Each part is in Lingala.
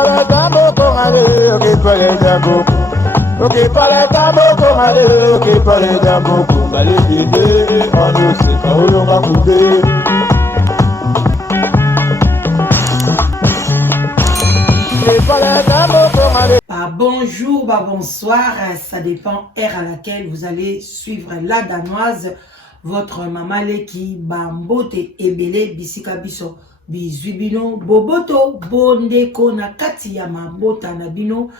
para tambo con ale, ok para tambo. Ok para tambo con ale, ok para tambo con ale, on ne sait pas où l'on va couper. Bonjour, bonsoir, ça dépend heure à laquelle vous allez suivre la danoise. Votre maman Leki Bambote Ebele Bisika Biso Bizubino Boboto Bondeko na kati ya mabota na bino.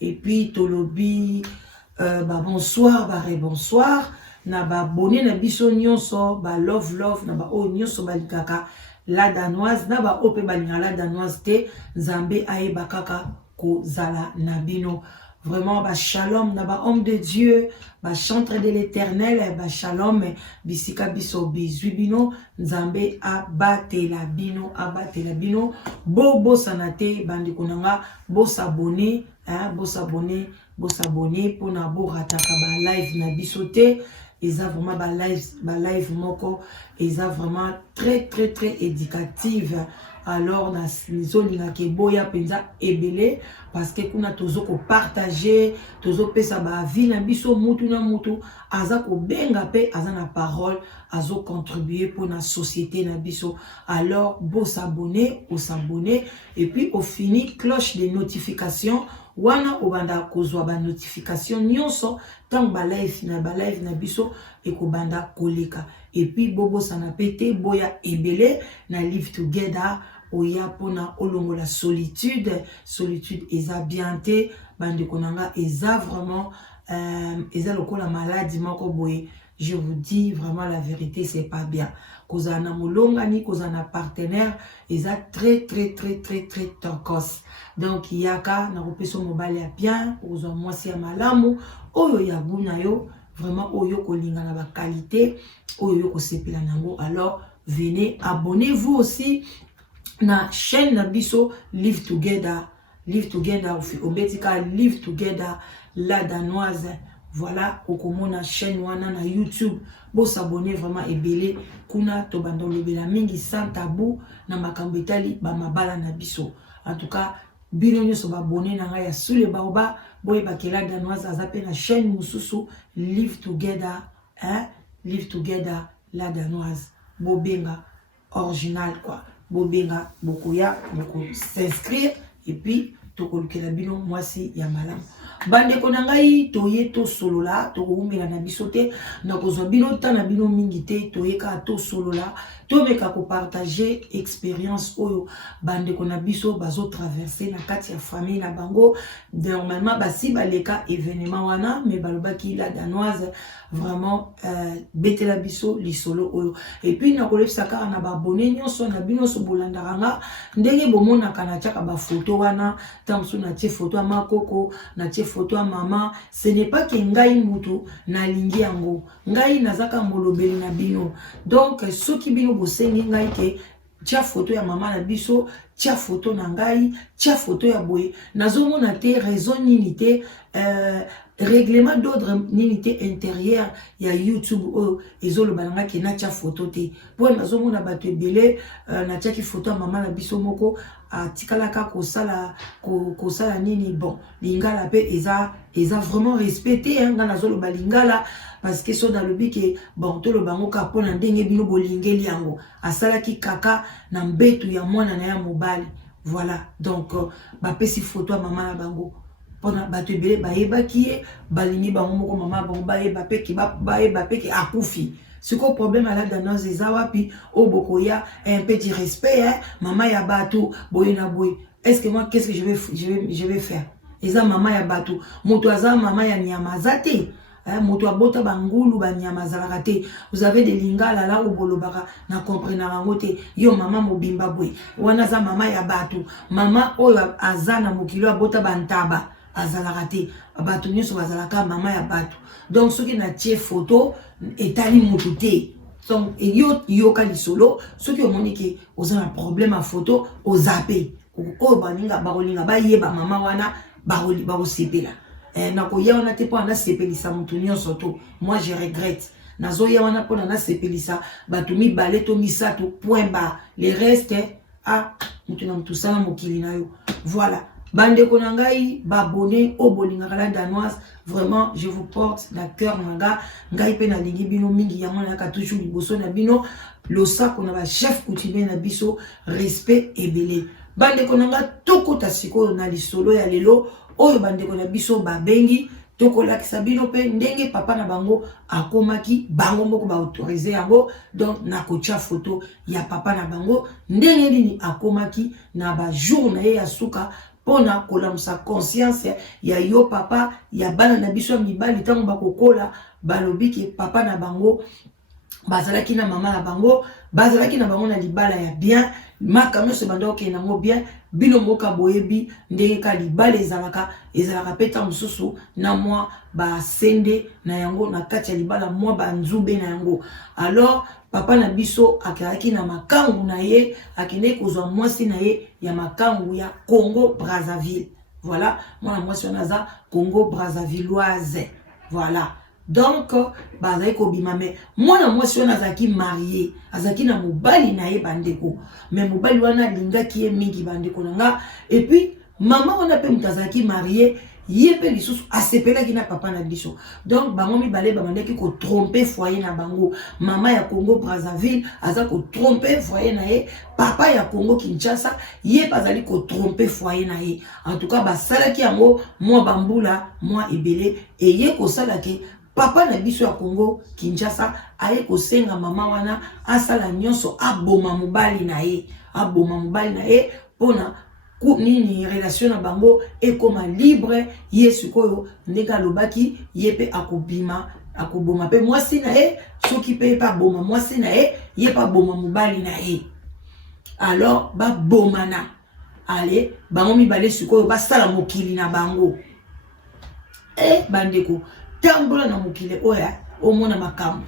Et puis tolobi bonsoir, bonsoir. Na ba boné na biso nyonso ba love na ba o nyonso balikaka la danoise na ba ope balinga la danoise te Nzambe aye bakaka ko zala nabino. Vraiment ba shalom na ba homme de Dieu, ba chantre de l'Éternel, ba shalom bisika biso bizubino Nzambe abate la bino bobo sanate bandi konanga bo s'abonner bo s'abonner pour na bo rataka ba live na bisote. Ils ont vraiment ba live moko, ils ont vraiment très éducative. Alors na nizolinga ke boya penza ebele parce que kuna tozo ko partager, tozo pesa ba vie na biso mutu na mutu, aza ko benga pe aza na parole, azo contribuer pour na société na biso. Alors bo s'abonner, et puis au fini cloche de notification wana obanda kozwa ba notification nyonso tant ba live na biso et ko banda koleka. Et puis bobo sana pete boya ebele na live together oya pona olongo la solitude eza bienté bande konanga eza vraiment eza lokola maladie moko boye. Je vous dis vraiment la vérité, c'est pas bien. Kozana molongani, kozana partenaire, eza très tokos. Donc yaka na ropeso mobile ya bien, ozo mwasi ya malamu, oyo ya guna yo, vraiment oyo kolinga na ba qualité, oyo ko sepela nango. Alors venez, abonnez-vous aussi na chaîne na biso Live Together, obetika Live Together la danoise. Voilà, okomona chaîne wana na YouTube, bo s'abonner vraiment ebele kuna to bando lobela mingi sans tabou na makambo etali ba mabala na biso. En tout cas, bino nyoso ba abonner na nga ya sule baoba boye bakela danoise azape na chaîne mususu Live Together, Live Together la danoise. Bobenga original quoi. Bobenga bokoya boko s'inscrire et puis tokolukela bino mwasi ya malamu. Bande konangai toye to solola to umela na bisote na kozwa bino tana bino mingi te toyeka to solola to meka ko partager expérience oyo bande kona biso bazo traverser na kati ya famille na bango. Normalement basi baleka événement wana mais balobaki la danoise vraiment betela biso lisolo oyo. Et puis na kolefisa ka na ba abonné nyonso na bino so bolandaranga ndenge bomona kana tiaka ba photo wana tamsu na tie photo ya makoko na tie photo ya maman. Ce n'est pas que ngai mutu na lingi yango, ngai nazaka molobeli na bino. Donc soki bino bosengi ngai ke tia photo ya maman na biso, tia photo na ngai, tia photo ya boye, nazomona te raison nini te règlement d'ordre n'unité intérieure ya YouTube ezolo balanga ke na tia photo te po nazomona bato ebele na tia ki photo ya maman na biso moko atikalaka kosala nini. Bon lingala pe eza vraiment respecté nga nazolo balingala parce que so dans le but que bon to lo bango ka pona ndenge bino bolingeli yango asalaki kaka na mbetu ya mwana na ya mobali. Voilà donc bapesi photo ya maman na bango pona bato ebele bayebaki ye balingi bango moko mama bango bayeba pe ki akufi. C'est quoi le problème à la danoise eza wapi obokoya un petit respect maman ya bato boye na boye. Est-ce que moi qu'est-ce que je vais faire? Eza maman ya bato moto aza maman ya nyamazate moto abota bangulu ba nyamazalaka te. Vous avez des lingala là ou bolobaka na comprendre bango te yo maman mobimba boye wana za maman ya bato maman oyo azana mokilo abota bantaba azalaka te bato nyonso bazalaka maman ya bato. Donc soki na tie photo etali mutu te. Donc yoka lisolo soki omoni ke oza na problème à photo ozape oyo baninga bakolinga bayeba maman wana bakosepela nakoya wana te po ana sepelisa mutu nyonso to. Moi je regrette nazoya wana po na sepelisa bato mibale to misato point bas. Les restes mutu na mutu sala mokili na yo. Voilà Bande konangai, babone, obolingaka la danoise. Vraiment, je vous porte la cœur nanga. Ngai pe na lingi bino mingi yango na ka toujours liboso na bino. Losa kona ba chef coutumier na biso, respect ebele. Bande konanga toko tasiko na lisolo ya lelo. Oyo bande kona biso babengi. Toko lakisa bino pe ndenge papa na bango akomaki bango moko ba autoriser yango. Donc na kocha photo ya papa na bango ndenge nini akomaki na ba jour na ye ya suka pona kolamusa conscience ya yo papa ya bana na biso mibali tango bakokola balobiki papa na bango bazalaki na mama na bango bazalaki na bango na libala ya bien makamyo se bando ke nango bien bino moka boyebi ndenge ka libala ezalaka peta mususu na mwa ba sende na yango na kati ya libala mwa ba nzube na yango. Alors papa na biso akaki na makangu na ye akende kozwa mwasi na ye ya makangu ya Congo Brazzaville. Voilà, mwana mwasi onaza Congo Brazzavilloise. Voilà. Donc bazai ko bimame mwana mwasi wana azaki marié azaki na mobali na ye bandeko mais mobali wana lingaki ye mingi bandeko nanga et puis maman wana pe mutazaki marié ye pe lisusu asepelaki na papa na biso. Donc bango mibale babandaki ko tromper foyer na bango. Mama ya Congo Brazzaville aza ko tromper foyer na ye, papa ya Congo Kinshasa ye bazali ko tromper foyer na ye. En tout cas basalaki yango mwa bambula mwa ebele et ye ko salaki papa na biso ya Congo Kinshasa aye ko senga mama wana asala nyonso aboma mobali na ye pona nini relation na bango ekoma libre ye sikoyo ndeka lobaki ye pe akoboma pe mwasi na ye soki pe pa boma mwasi na ye pa boma mobali na ye. Alors ba bomana ale bango mibale sikoyo basala mokili na bango bandeko tambola na mokili oya omona makambo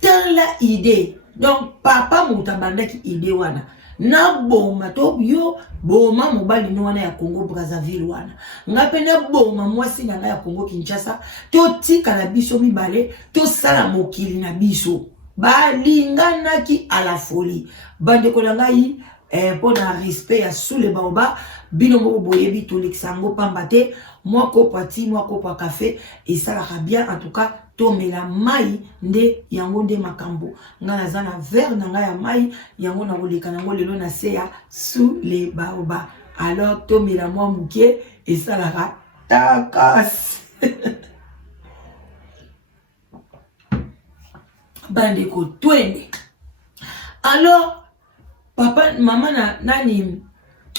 tant la idée. Donc papa mutabandaki idée wana na boma to yo boma mobali no wana ya Congo Brazzaville wana ngape na boma mwasi na ya Congo Kinshasa to tika na biso mibale to sala mokili na biso balinganaki à la folie bandeko na ngai pour na respect ya sous le baoba bino moko boyebi to leksango pambate moi ko pati moi ko pa café et ça la bien en tout cas to mela mai nde yango nde makambo nga naza na verre na nga ya mai yango na koleka nango lelo na se ya sous les baoba. Alors to mela moi muke et ça la takas bandeko twende. Alors papa mama na nani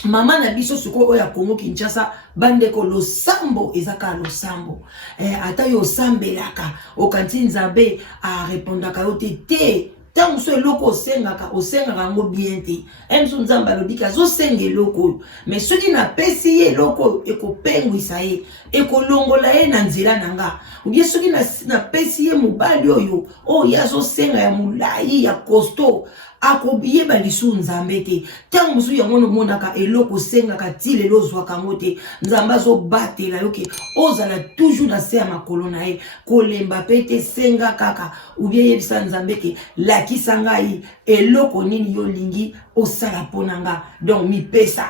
mama na biso suko oya Congo Kinshasa bandeko losambo ezaka losambo ata yo sambelaka okanti nzambe a répondaka yo te tangu so eloko osengaka ngo bien te emso nzambe alobika zo senge eloko mais soki na pesi ye eloko ekopengwisa ye ekolongola ye na nzela nanga ubie soki na pesi ye mobali oyo ya zo senga ya mulai ya costaud akobiye balisu nzambe te tangu musu yango no monaka eloko sengaka ti lelo zwaka ngo te nzambe zo batela yoke ozala toujours na se ya makolo na ye kolemba pe te senga kaka ubie yebisa nzambe ke lakisa ngai eloko nini yo lingi osala ponanga donc mi pesa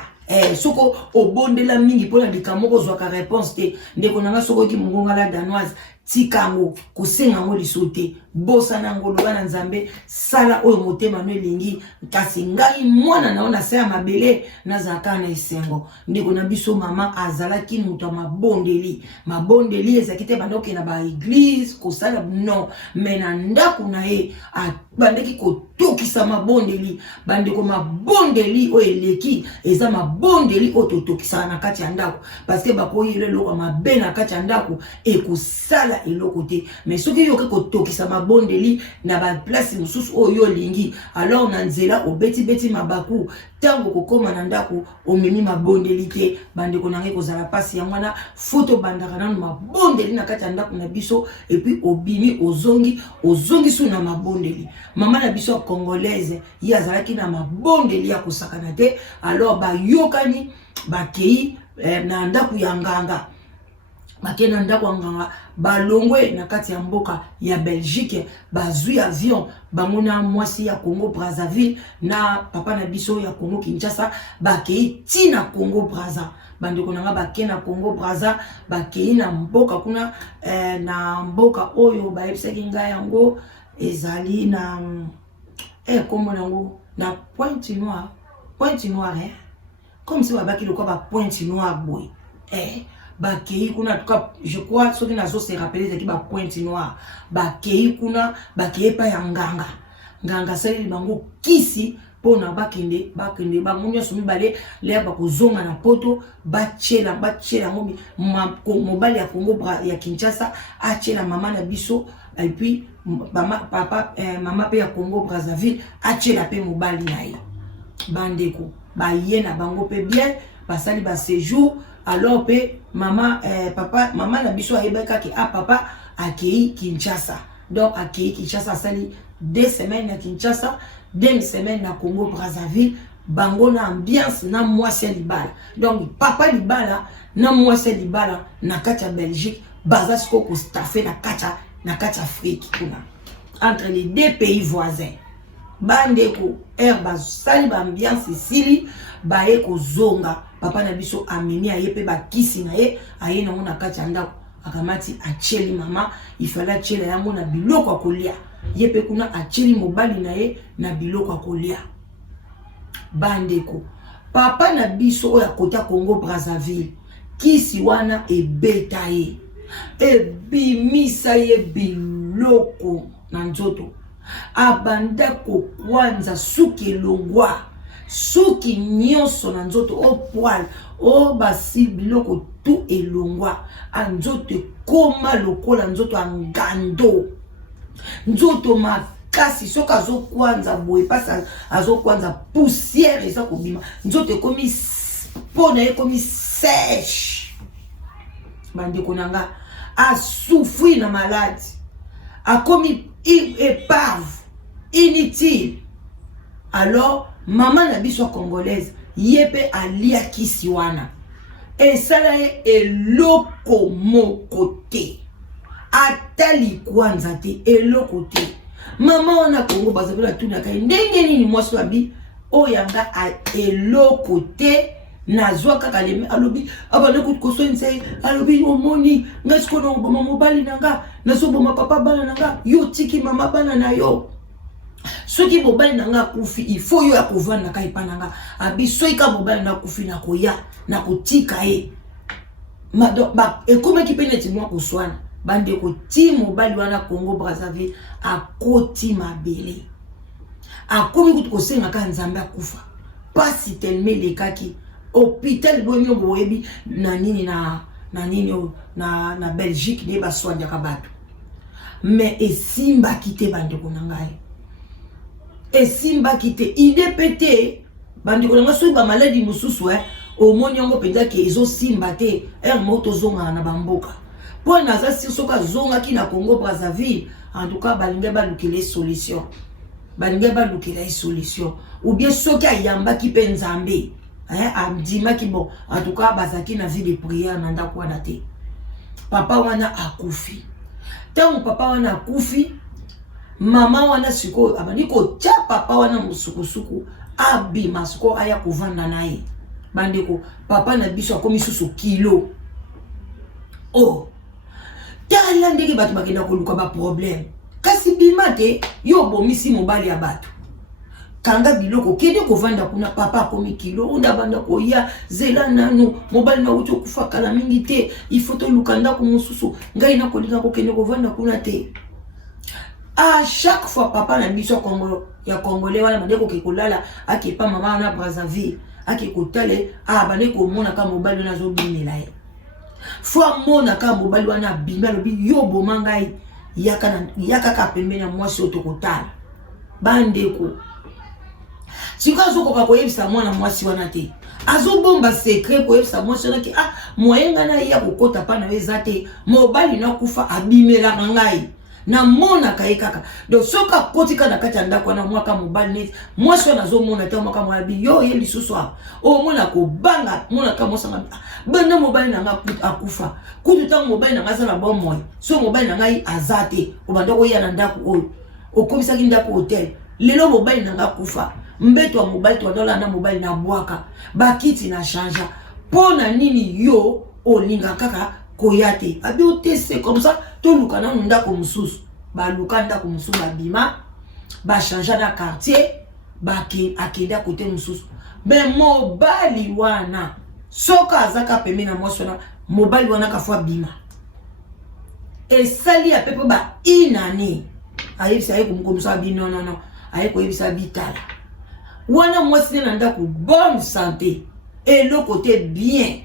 soko obondela mingi pona likamoko zwaka réponse te ndeko nanga soko ki mungonga la danoise tikango kosenga ngo lisote bosa na ngolo bana nzambe sala oyo motema no elingi kasi ngai mwana na ona se ya mabele nazaka na esengo ndeko na biso mama azalaki muto mabondeli ezakite bandoke na ba église kosala non mais na ndako na ye bandeki kotokisa mabondeli bandeko mabondeli oyo eleki eza mabondeli oyo totokisa na kati ya ndako parce que bakoyi lelo mabe na kati ya ndako ekosala eloko te mais soki yoke kotokisa mabondeli na ba place mususu oyo lingi alors na nzela obeti mabaku tango kokoma na ndako omemi mabondeli te bandeko nange kozala pasi ya mwana foto bandaka nanu mabondeli na kati ya ndako na biso et puis obimi ozongi su na mabondeli mama na biso congolaise yi azalaki na mabondeli ya kosakana te alors bayokani bakei na ndako ya nganga bakena ndako nganga balongwe na kati ya mboka ya Belgique bazui avion bamona mwasi ya Congo Brazzaville na papa na biso ya Congo Kinshasa bakei tina Congo Brazza bandeko nanga bakena Congo Brazza bakei na mboka kuna na mboka oyo baebisaki ngai yango ezali na kombo nango na Pointe Noire comme si babaki le quoi Pointe Noire boy bakei kuna en tout cas je crois ceux qui nazo se rappeler qui ba Pointe Noire bakei kuna bakei pa ya nganga sali bango kisi pona bakende bamunyo sumi bale le ba kozonga na poto bachela ngomi mobali ya Congo ya Kinshasa achela mama na biso et puis papa mama pe ya Congo Brazzaville achela pe mobali na ye bandeko ba yena bango pe bien basali ba séjour alors pe papa maman na biso ayebaka ki papa akei Kinshasa donc akei Kinshasa sali 2 semaines à Kinshasa 2 semaines na Congo Brazzaville bango na ambiance na mwasi libala donc papa libala na mwasi libala na kati ya Belgique baza siko ko staffer na kati Afrique kuna entre les deux pays voisins bandeko sali ba ambiance sili bae ko zonga papa na biso ameni ayepe ba kisi na ye aye na mona kati ndako akamati acheli mama ifala chela yango na biloko akolia yepe kuna acheli mobali na ye na biloko akolia bandeko papa na biso oya kota Congo Brazzaville kisi wana ebeta ye ebimisa ye biloko na nzoto abanda ko kwanza suki longwa suki nyonso na nzoto o poil o basi biloko tu elongwa anzoto koma lokola nzoto angando nzoto makasi soka azo kwanza boye pasa azo kwanza poussière eza kobima nzoto komi pona ye komi sèche bandeko nanga a souffrir na malade a komi épave inutile alors maman na biso congolaise yepe alia kisi wana esala ye eloko moko te atali kwanza te eloko te mama wana Congo Brazzaville tuna kai ndenge nini mwasi abi oyanga a eloko te nazwa kaka lemi alobi abana kutkosonse alobi omoni ngasiko na boma mobali nanga naso boma papa bana nanga yo tiki mama bana na yo soki mobali nanga kufi il faut yo akovanda kai pananga abi soika mobali na kufi na koya na kotika e ba ekome kipeneti mwa kuswana bande ko ti mobali wana Congo Brazzaville akoti mabele akomi kutkosenga ka nzambe akufa pasi telme lekaki hôpital bonyo boyebi na nini na Belgique ne ba soigna ka bato mais esimba kite bande ko nangai esimba kite idpt bande ko nanga so ba maladie mususu au moniongo penza ke ezo simba te moto zonga na bamboka po na za si soka zonga ki na Congo Brazzaville en tout cas balinga ba lukile solution ou bien soki ayamba ki penzambe amdima ki bon en tout cas bazaki na vie de prière na ndako wana te papa wana akufi tango papa wana akufi mama wana siko abani ko tia papa wana musukusuku abima siko aya kovanda naye bandeko papa na biso akomi susu kilo tala ndenge bato bakenda koluka ba problème kasi bimate yo bomisi mobali ya bato kanga biloko kende kovanda kuna papa akomi kilo onda banda koya zela nanu mobali na uto kufa kala mingi te ifoto lukanda ko mususu ngai na kolinga ko kende kovanda kuna te à chaque fois papa na biso Congo ya congolais wana mandeko kekolala akepa mama na Brazzaville akekotale bane ko mona ka mobali na zo binela ye fois mona ka mobali wana bimela bi yo bomangai yaka ka pembeni ya mwasi otokotala bandeko sikazo ko koyebisa mwana mwasi wana te azobomba secret koyebisa mwasi wana ki moyenga na ya kokota pa na ezate mobali na kufa abimela ngai na mona kai kaka donc soka kotika na kati ndako wana mwaka mobali net mwasi wana zo mona te mwaka mobali yo ye lisusu o mona ko banga mona ka mosanga banda mobali na nga akufa kutu tango mobali na nga za na bon moy so mobali na ngai azate o banda ko ya na ndako o okomisa ki ndako hotel lelo mobali na nga kufa mbeto wa mobali to dola na mobali na bwaka bakiti na chanja pona nini yo olinga kaka koyate abi otese comme ça to luka na ndako mususu ba luka ndako mususu babima ba changer na quartier ba ki akenda kote mususu mais mobali wana soka azaka pembe na mwasona mobali wana kafwa bima esali ya pepe ba inani ayebisa ye kumkomisa bi non aye koyebisa bitala wana mwasi na ndako bonne santé et le côté bien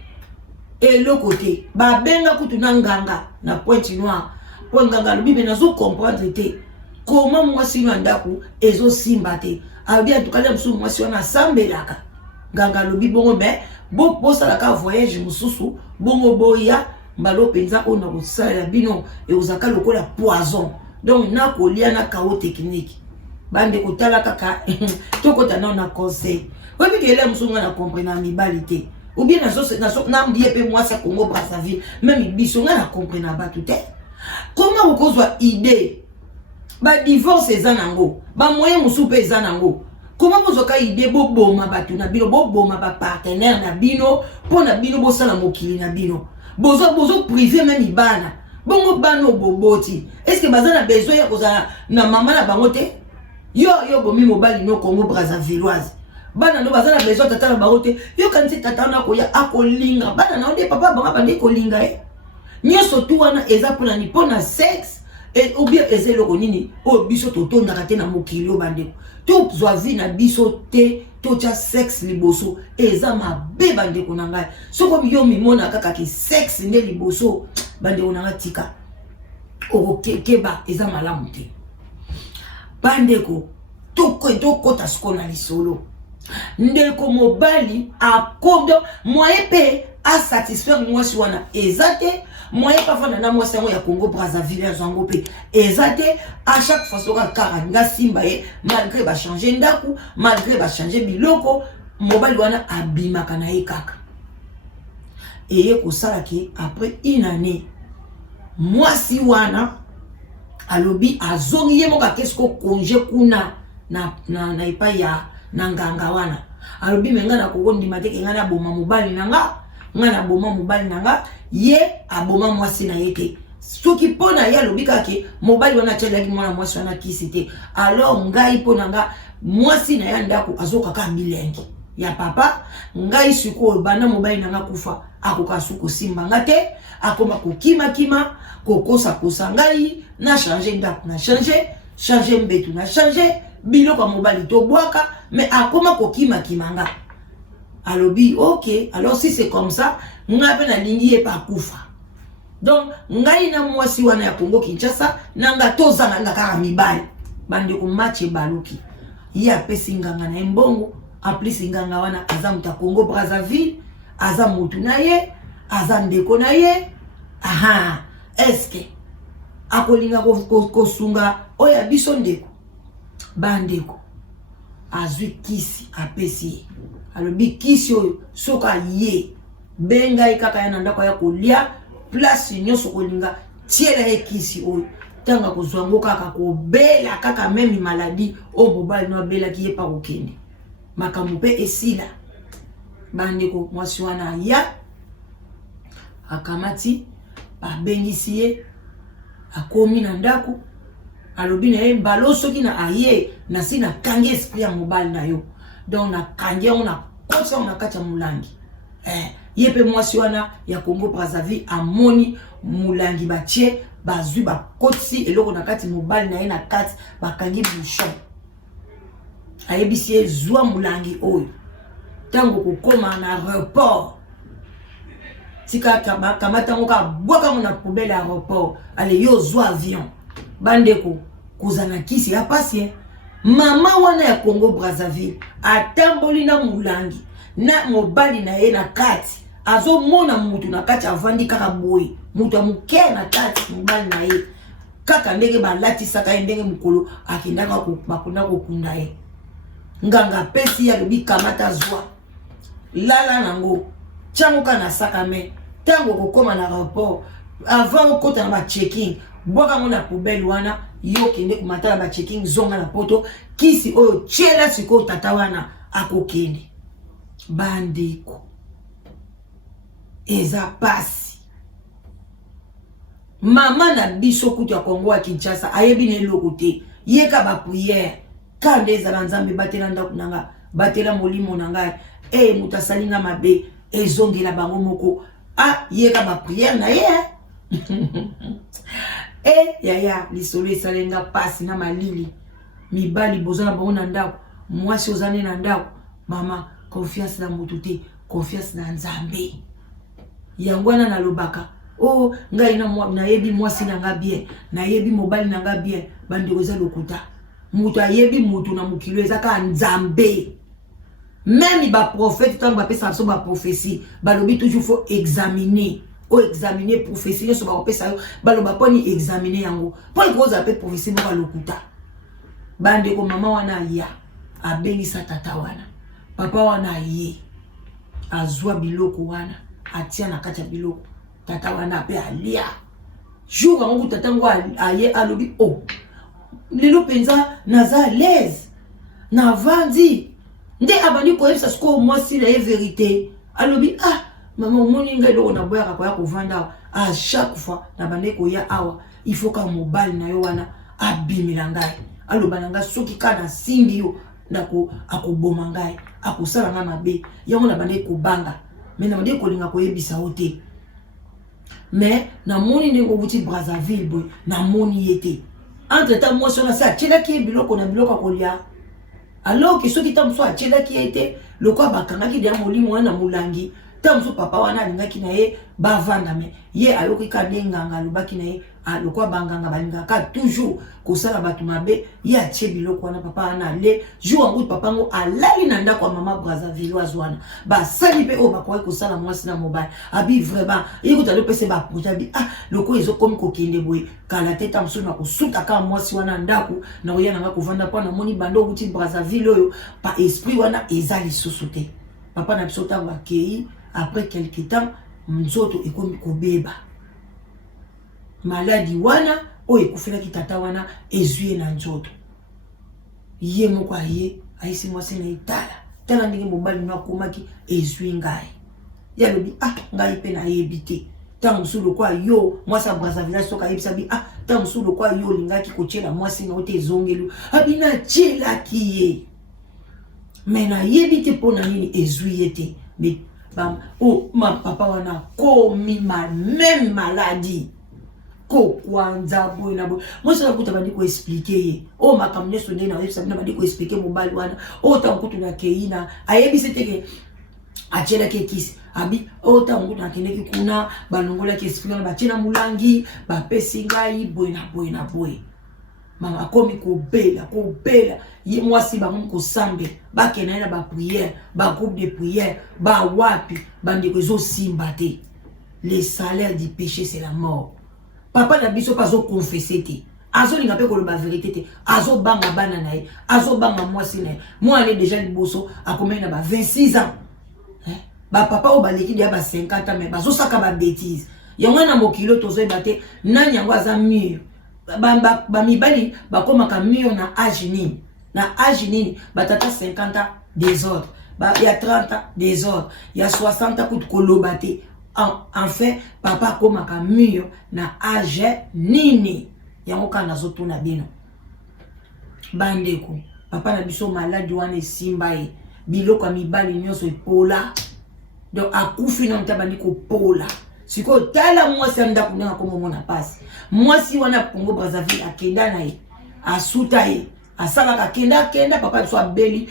et le côté ba benga kutu na nganga na pointe noire po nganga lobi mais nazo comprendre te comment mwasi na ndako ezo simba te abi en tout cas msu mwasi wana sambelaka nganga lobi bongo mais bo posala ka voyage mususu bongo boya mbalo penza ona ko sala bino e ozaka lokola poison donc na kolia na kao technique bande kotala kaka tokota na conseil webi kele musunga na comprendre mibalité ou bien na mbie pe moi ça Congo Brazzaville même bisonga na comprendre ba tout comment vous kozwa idée ba divorce ezanango ba moyen musu pe ezanango comment vous oka idée bo boma batu na bino bo boma ba partenaire na bino po na bino bo sala mokili na bino bozo privé même ibana bongo bano boboti est-ce que bazana besoin ya koza na mama na bangote yo bomi mobali no Congo Brazzavilloise bana no bazana besoin tata na bangote yo kanti tata na koya akolinga bana na onde papa banga bande kolinga nyoso tu wana eza pona ni pona sexe et ou bien ezelo nini o biso totonda kate na mokili o bande to zwa vi na biso te to cha sexe liboso eza mabe bande konanga soko yo mimona kaka ki sexe nde liboso bande onanga tika o keba eza malamu te bande ko toko ta skona lisolo ndeko mobali akodo moye pe a satisfaire mwasi wana ezate moye pa fana na mwasi ya Congo Brazzaville zango pe ezate à chaque fois soka kara nga simba ye malgré ba changer ndaku malgré ba changer biloko mobali wana abimaka na ye kaka et ko sala ki après une année mwasi wana alobi azongi ye moka kesko congé kuna na ipa ya nanganga wana alobi menga na kokondi mateke ngana boma mobali nanga ngana boma mobali nanga ye aboma mwasi na yeke soki pona ya alobi kake mobali wana tshela ki mwana mwasi wana kisite alors ngai pona nga mwasi na ya ndako azoka ka bilengi ya papa ngai siko bana mobali nanga kufa akoka suko simba ngate akoma kokima kokosa kosa ngai na changer ndako na changer mbetu na changer biloko mobali to bwaka mais akoma kokima kimanga alobi ok alors si c'est comme ça ngape na lingi e pa kufa donc ngai na mwasi wana ya Congo Kinshasa nanga tozanga ngaka mibali bande ko match baluki ya pesi nganga na mbongo en plus nganga wana aza muta Congo Brazzaville aza mutu na ye aza ndeko na ye aha eske akolinga ko sunga oya biso ndeko bandeko azwi kisi apesi alobi kisi oyo soka ye benga ikaka ya ndako ya kolia place nyoso kolinga tiela ye kisi oyo tanga kozwango kaka ko bela kaka même maladie o bobali no bela ki ye pa kokende makambo pe esila bandeko mwasi wana ya akamati babengisi ye akomi na ndako alobi na ye mbalo soki na aye na si na kangi esprit ya mobali na yo donc na kangi on kotsa on kati ya mulangi ye pe mwasi wana ya Congo Brazzaville amoni mulangi batie bazwi bakotsi eloko na kati mobali na ye na kati bakangi bouchon ayebisi ye zwa mulangi oyo tango kokoma na aéroport tika kamata ngoka bwaka mona poubelle ya aéroport ale yo zwa avion bandeko kozana kisi ya pasi mama wana ya Congo Brazzaville atamboli na mulangi na mobali na ye na kati azo mona mutu na kati avandi kaka boye mutu amuke na kati mobali na ye kaka ndenge balatisaka ndenge mukolo akindaka bakunda kokunda ye nganga pesi ya lobi kamata zwa lala nango tiango kana sakame tango kokoma na rapport avant okota na ba checking boka ngona poubelle wana yo kende kumata na ba checking zonga na poto kisi oyo chela siko tata wana akokende bandeko eza pasi mama na biso kutu ya Kongo ya Kinshasa ayebi ne lokote yeka ba prière kande ezala nzambe batela ndako nanga batela molimo nanga mutasalinga mabe ezongela bango moko yeka ba prière na ye yaya lisolo esalenga pasi na malili mibali bozana bango na ndako mwasi ozane na ndako mama confiance na mutu te confiance na nzambe yango wana nalobaka ngai nayebi mwasi nanga bien nayebi mobali nanga bien bandeko eza lokuta mutu ayebi mutu na mokilo ezaka nzambe même ba prophète tant ba pesa so ba prophétie balobi toujours faut examiner examiner prophétie so ba pesa yo baloba poni examiner yango pour ko za pe prophétie ba lokuta bandeko mama wana ya abengisa tata wana papa wana ye azwa biloko wana atia na kati ya biloko tata wana pe alia jour ngo tata ngo aye alobi lelo penza naza l'aise na vandi nde abani ko yebisa sko mwasi na vérité alobi mama moni ngai do na boyaka ko ya kovanda à chaque fois na bande ko ya awa il faut ka mobile na yo wana abimila ngai aloba nanga soki kana simbi yo ndako akoboma ngai akosala nga mabe yango na bande ko banga mais na bande ko linga ko yebisa ote mais na moni ndeko buti Brazzaville boy na moni yete entre temps moi sona sa tchela ki biloko na biloko kolia alors que soki tam so tchela ki ete lokwa bakanga ki dia molimo wana mulangi tam so papa wana alinga ki na ye bavanda me ye ayoki ka ndenganga lobaki na ye lokwa banganga balinga ka toujours kosala batu mabe ye atie biloko wana papa wana le jour ngo papa ngo alali na ndako mama Brazzaville wazwana ba sali pe bakwa kosala mwasi na mobile abi vraiment ye kutalo pese ba projet loko ezo komi kokende boye kala teta mso na kosuta ka mwasi wana ndako na oya nanga kovanda pa na moni bando buti Brazzaville oyo pa esprit wana ezali susuté papa na biso ta bakei après quelque temps nzoto ekomi kobeba maladi wana ekufela ki tata wana ezuye na nzoto ye moko aisi mwasi na itala tala ndenge mobali na komaki ezuye ngai ya lobi ngai pe na yebite tango sulu kwa yo mwasi Brazzaville soka yebisa bi tango sulu kwa yo lingaki kochela mwasi na ote ezongelu abina chela kiye mena yebite pona nini ezuye te mais ma papa wana komi ma même maladie ko kwanza boy na boy moi ça kuta bandi ko expliquer ye makamne sonde na yebisa bandi ko expliquer mobali wana tankutu na keina ayebi seteke achela ke kisi abi tankutu na keneki kuna banongola ke expliquer ba chena mulangi ba pesi ngai boy na boy mama akomi ko bela ye mwasi bango ko sambe ba kenela ba prière ba groupe de prière ba wapi bandi ko zo simba te le salaire du péché c'est la mort papa na biso pas zo confesser te azo linga pe ko ba vérité te azo banga bana na ye azo banga mwasi na ye moi ale déjà liboso akomena na ba 26 ans ba papa o baleki dia ba 50 ans mais bazo saka ba bêtise yango na mokilo tozo ebate nani yango aza mur ba mibali bakomaka mur na âge nini na âge nini batata 50 ans désordre il y a 30 ans désordre il y a 60 ans coup koloba te en fait papa komaka mur na âge nini yango kana zotuna bino bandeko papa na biso maladi wana esimba ye biloko mibali nyonso epola donc akufi na mtabani ko pola siko tala mwasi anda kunanga komo mona pasi mwasi wana Congo Brazzaville akenda na ye asuta ye asala kenda papa so abeli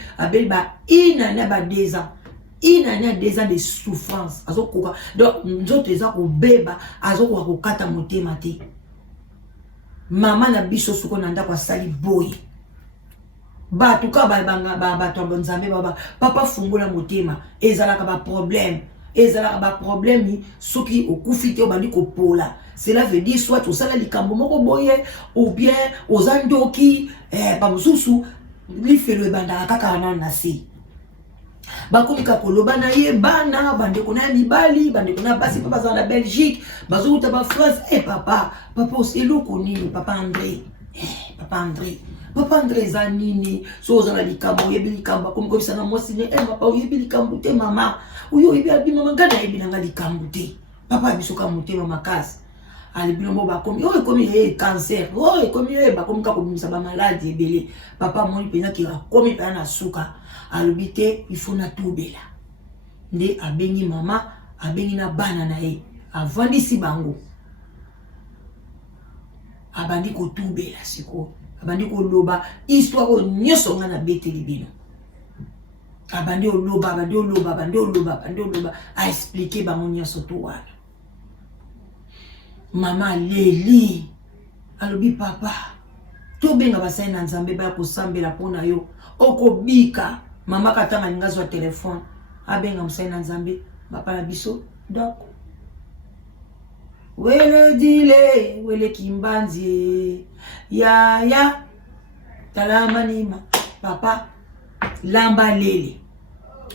ba inana ba 2 ans inana 2 ans de souffrance azokoka donc nzoto eza ko beba azokoka kokata motema te mama na biso suko na ndako asali boye batuka ba nzambe baba papa fungola motema ezalaka ba problème ezala ba problème soki okufite obandi ko pola. Cela veut dire soit osala likambo moko boye ou bien ozandoki ba mususu li felo ebanda kaka na si. Bakomika koloba na ye bana bandeko na mibali bandeko na basi papa za la Belgique bazokuta ba France papa eloko nini papa André zanini so ozala likambo yebi likambo komiko bisana mosine papa yebi likambo te mama uyo yebi abi mama ngana yebi nanga likambo te papa bisoka motema makasi alibino mo bakomi ekomi cancer ekomi bakomika kobimisa ba maladie ebele papa moni pena ki rakomi pa na suka alobite il faut na tubela nde abengi mama abengi na bana na ye avandisi bango abandi ko tubela siko abandi ko loba histoire o nyoso nga na beteli bino abandi o loba a expliquer bango nyoso to wana mama leli alobi papa to benga basai na nzambe ba ko sambela pona yo okobika mama katanga ngazo wa telefone abenga musai na nzambe papa na biso dako wele dile wele kimbanzi ya talama nima papa lamba lele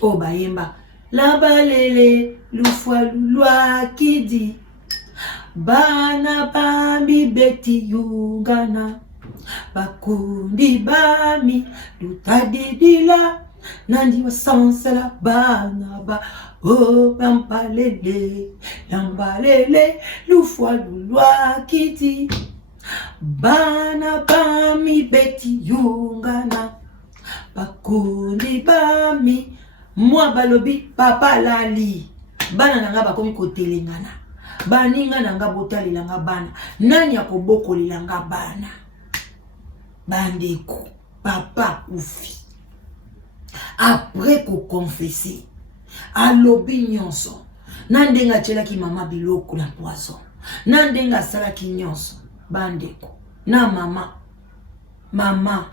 o bayemba lamba lele lufwa lulwa kidi bana bambi beti yungana bakundi bami lutadidila nandi wasansela bana ba o bambalele lambalele lufwa lulwa kiti bana bami beti yungana bakundi bami mwa balobi papa lali bana nanga bakomi kotelengana baninga nanga botalelanga bana nani akobokolelanga bana bandeko papa ufi après ko confesser alobi nyonso nandenga chelaki mama biloko na poison nandenga salaki nyonso bandeko na mama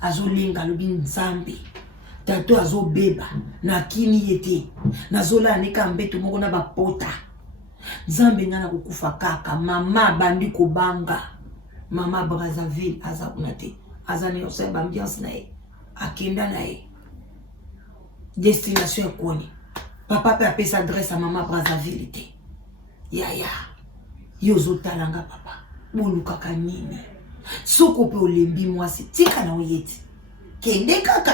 azolinga lobi nzambe tato azobeba na kini yete nazola neka mbeto moko na bapota nzambe ngana kokufa kaka mama bandi kobanga mama Brazzaville aza kuna te aza ne oseba ambiance na ye akenda na ye destination ekoni papa pe apesa adresse a mama Brazzaville te yaya yozo talanga papa bolukaka nini soko pe olembi mwasi tika na oyeti kende kaka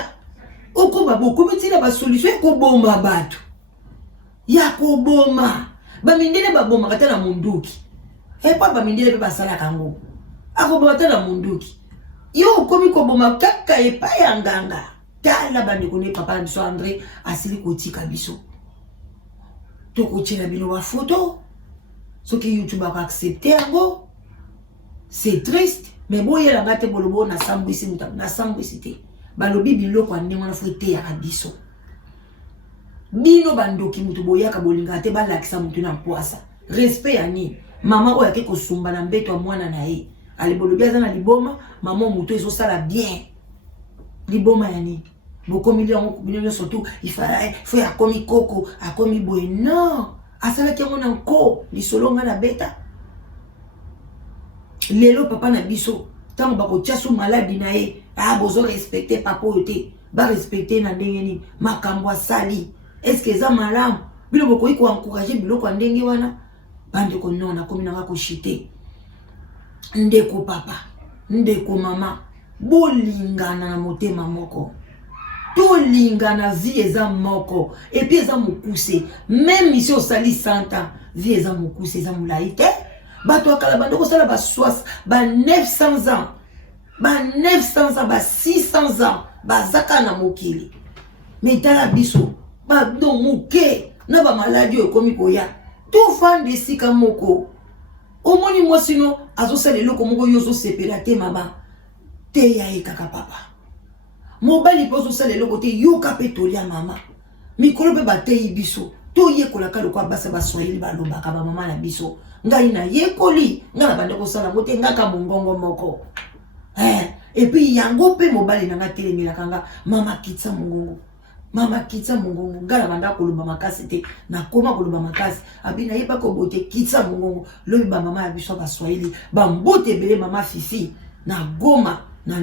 okoba bokomitina ba solution ekoboma bato ya koboma bamindele baboma kata na munduki pa bamindele pe basala kango akoboma kata na munduki yo komi koboma kaka epa ya nganga tala bandi kone papa na biso André asili kotika biso toko tshela bino ba photo soki YouTube a accepté yango c'est triste mais boye la ngate bolobo na sambwisi muta na sambwisi te balobi biloko ande mwana fete ya biso bino bandoki mutu boyaka bolinga te balakisa mutu na poasa respect ya ni mama oya ke kosumba na mbeto ya mwana na ye ali bolobi aza na liboma mama mutu ezo sala bien liboma ya ni bokomi yango bino surtout il faut ya komi koko akomi boye non asala ki yango na nko lisolo nga na beta lelo papa na biso tango bako tchasu maladi na ye bozo respecter papa ote ba respecter na ndenge ni makambo asali est-ce que za malamu bilo boko iko encourager biloko ndenge wana bande ko nona komi na ko shite ndeko papa ndeko mama bolingana na motema moko to lingana vie eza moko et puis eza mokuse même ici au sali 100 ans vie eza mokuse eza mulaite bato akala bando ko sala ba 60 ba 900 ans ba 900 ans ba 600 ans ba zaka na mokili mais tala biso ba don moke na ba maladie ekomi koya to fande sika moko omoni mo sino azosala eloko moko yozo sepela te mama te ya ekaka papa mobali pozo sala eloko te yoka pe tolia mama mikolo pe batei biso to yekola kalo kwa basa baswahili balobaka ba mama na biso ngai na yekoli ngana bande ko sala mote ngaka mongongo moko et puis yango pe mobali nanga telemela kanga mama kitsa mongongo mama kitsa mongongo ngala banda koloba makasi te na koma koloba makasi abi na yeba ko bote kitsa mongongo lobi ba mama ya biso ba Swahili ba mbote bele mama Fifi na Goma na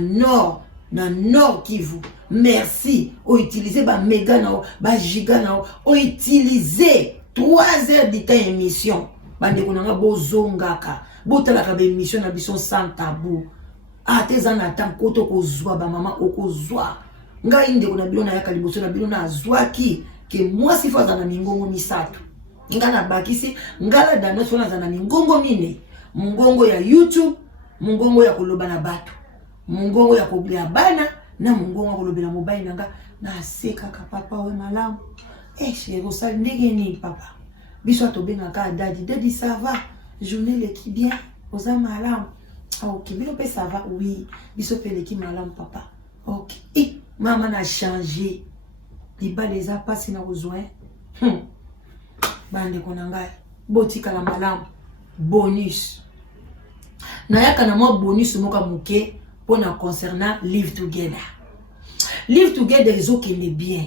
Nord Kivu. Merci o utiliser ba méga na ba giga na o utiliser 3 heures de temps émission bande konanga bozongaka botalaka ba émission na biso sans tabou atezana tan koto ko zwa ba mama okozwa ngai ndeko na bilona yaka liboso na bilona azwaki ke mwasi faza na mingongo misato ngana bakisi ngala dano sona za na mingongo mine mungongo ya YouTube mungongo ya koloba na bato mungongo ya koblia bana na mungongo ya kolobela mobile nanga na seka ka papa we malamu chérie osali ndenge ni papa biso tobenga ka dadi ça va journée le qui bien oza malamu ok bino pe ça va oui biso pe le qui malamu papa ok maman a changé. Liba les a passé na besoin. Bande konanga. Botika la malam. Bonus. Nayaka na mo bonus moka muke pona concernant Live Together. Live Together ezo kende bien.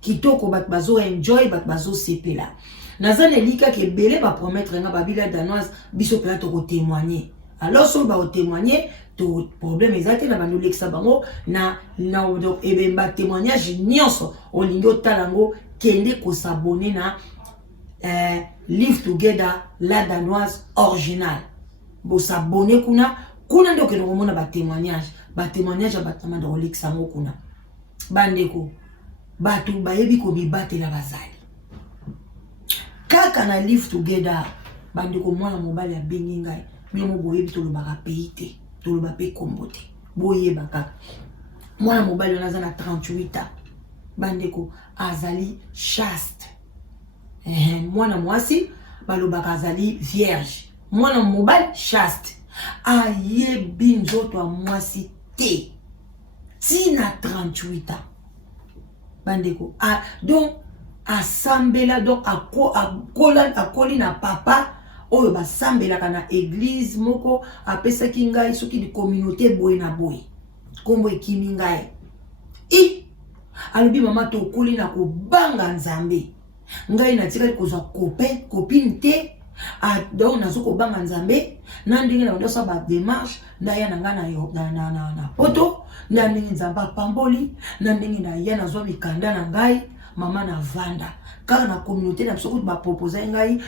Kitoko bat bazo enjoy bat bazo sepela. Nazane lika ke bele ba promettre nga babila danoise biso pela to témoigner. Alors so ba témoigner to problème exacte na bando lexa bango na donc ebemba témoignage nyonso olingo talango kende ko s'abonner na Live Together la danoise original bo s'abonner kuna ndo ke ngomona ba témoignage batama do lexa ngo kuna bandeko batu bayebi ko bibatela bazali kaka na Live Together bandeko mwana mobali ya bengi ngai bino boyebi to lobaka peite to loba pe kombote boyeba kaka mwana mobali onaza na 38 ans bandeko azali chaste mwana mwasi balobaka azali vierge mwana mobali chaste ayebi nzoto a mwasi te tina 38 ans bandeko donc asambela donc akoli na papa oyo basambelaka na église moko apesaki ngai soki di communauté boye na boye kombo ekimi ngai alobi mama tokoli na kobanga nzambe ngai natikali kozwa copine te donc nazo kobanga nzambe na ndenge na ndosa ba démarche ndaya na nga na poto na ndenge nzamba pamboli na ndenge na ya nazwa mikanda na ngai mama na vanda kaka na communauté na biso ba proposer ngai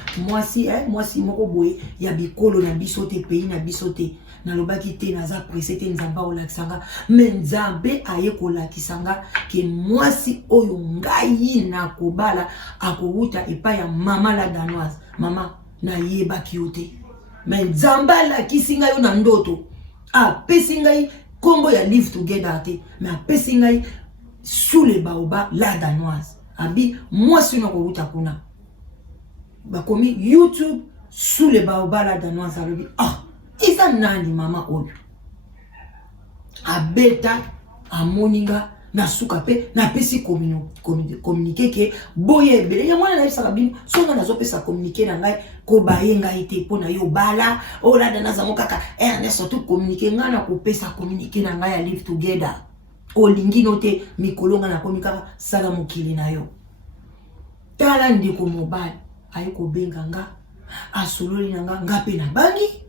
mwasi moko boye ya bikolo na biso te pays na biso te na lobaki te naza pressé te nzamba olakisanga mais nzambe aye kolakisanga ke mwasi oyo ngai na kobala akouta epa ya mama la danoise mama na yeba kiote mais nzamba la kisinga yo na ndoto apesi ngai kombo ya Live Together te mais apesi ngai sous les baobab la danoise abi mwasi na kouta kuna bakomi YouTube sous les baobab la danoise alobi isa nani mama oyo abeta amoninga na suka pe na pesi communiquer ke boye ebele ya mwana na yebisaka bino songa nazopesa communiquer na ngai ko baye ngai te mpo na yo bala ola dana zango kaka ernest surtout communiquer nga na kopesa communiquer na ngai ya Live Together olingi no te mikolonga na komi kaka sala mokili na yo tala ndeko mobali ayi kobenga nga asololi na nga pe na bangi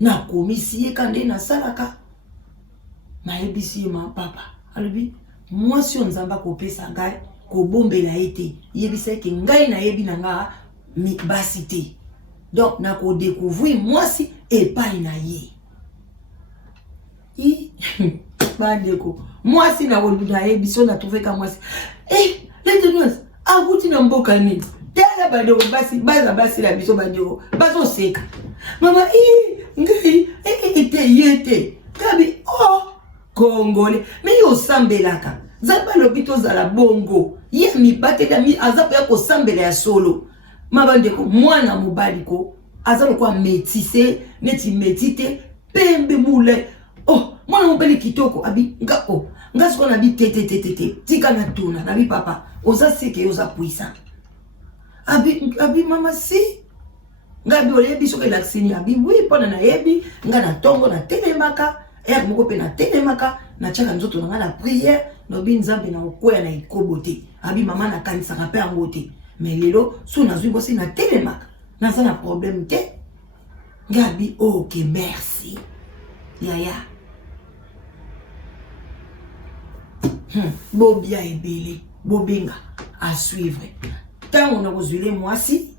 na komisi ye kande na salaka na yebisi ma papa alobi mwasi o nzamba kopesa ngai kobombela ete yebisa ke ngai na yebi na nga mi basi te donc na ko découvrir mwasi epai na ye bandeko mwasi na koluna yebiso na trouver ka mwasi les aguti na mboka nini tala bandeko basi la biso bandeko bazo seka mama ngai yete kabi Congolais mais yo sambelaka zaba lobito za la bongo ye mi batela mi azapo ya ko sambela ya solo mabandeko mwana mobali ko azalo kwa métissé neti métité pembe moule mwana mobali kitoko abi nga siko na bi tete tika na tuna na bi papa oza seke oza puissant abi mama si ngabi olebi soke laksini abi oui pona na yebi nga na tongo na telemaka moko pe na telemaka na tchaka nzoto na prière no bi nzambe na okoya na ikobote abi mama na kanisa ka pe ngote mais lelo so na zui bosi na télémac na ça na problème te ngabi OK merci yaya bobia ebele bobenga à suivre tant on a reçu moi si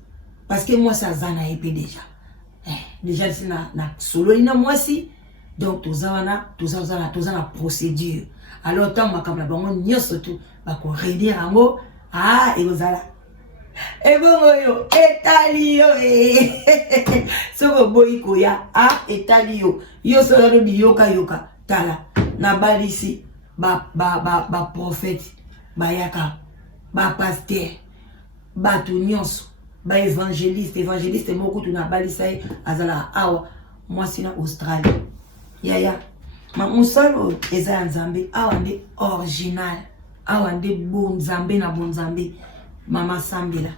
parce que moi ça zana épée déjà c'est na solo ina moi si donc tozana procédure alors tant makabla bango nyoso tout ba ko redire ango et ozala et bon yo etalio so boy koya etalio yo so ro biyoka yoka tala na balisi ba prophète ba yaka ba pasteur ba tout nyonso ba évangéliste moko tuna balisa azala awa moi sina Australie yaya ma musalo eza nzambe awa nde original awa nde bon nzambe na bon nzambe mama sambela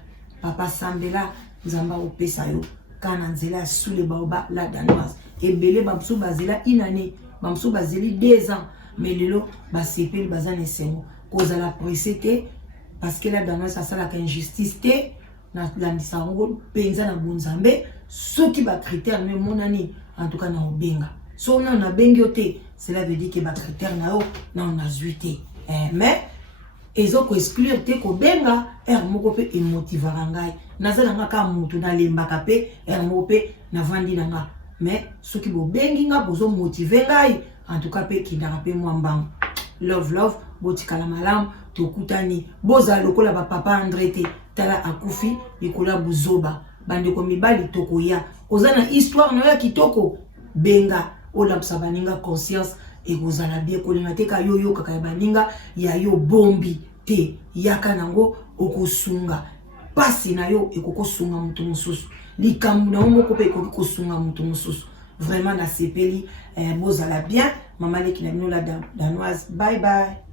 papa sambela nzamba opesa yo kana nzela sous les baoba la danoise ebele bamsu bazela inane bamsu bazeli 2 ans mais lelo ba sepel bazane sengo kozala pressé parce que la danoise ça la injustice te na landisa ngo penza na bon nzambe soki ba critère mais monani en tout cas na obenga so on a bengoté cela veut dire que ba critère na o na on a zuité mais ezo ko exclure te ko benga moko pe emotivera ngai nazala ngaka mutu na lembaka pe moko pe na vandi nanga mais soki bo bengi nga bozo motiver ngai en tout cas pe kindaka pe mwambang love botikala malamu tokutani boza lokola ba papa André te tala akufi likola buzoba bande ko mibali tokoya ozana histoire na ya kitoko benga ola baninga conscience et kozala bien kolinga te ka yoyo kaka baninga ya yo bombi te yaka nango okosunga pasi na yo ekokosunga mutu mususu likambu na moko pe ekokosunga mutu mususu vraiment na sepeli bozala bien mama leki na bino la danoise bye bye.